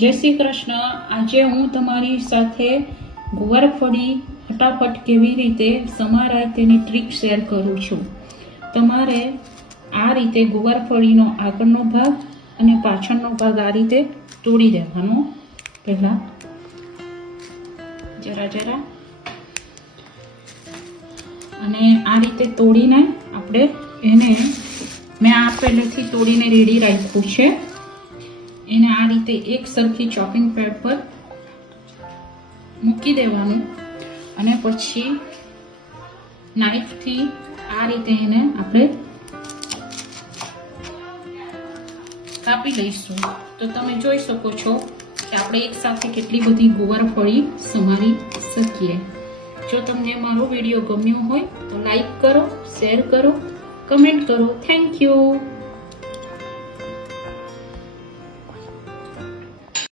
जय श्री कृष्ण। आज हूँ तमारी साथे गुवारफળી फटाफट केवी रीते समाराय तेनी ट्रीक शेर करूँ छूं। तमारे आ रीते गुवारफળીનો આગળનો ભાગ અને પાછળનો ભાગ આ રીતે તોડી દેવાનો। પહેલા જરા જરા અને આ રીતે તોડીને આપણે એને મેં આ પહેલેથી તોડીને રેડી રાખ્યું છે। એને આ રીતે એક સરખી ચોપિંગ પેડ પર મૂકી દેવાનું અને પછી નાઈફથી આ રીતે એને આપણે કાપી લઈશું। તો તમે જોઈ શકો છો કે આપણે એક સાથે કેટલી બધી ગુવારફળી સમારી શકીએ। જો તમને મારો વિડીયો ગમ્યો હોય તો લાઈક કરો, શેર કરો, કમેન્ટ કરો। Thank you.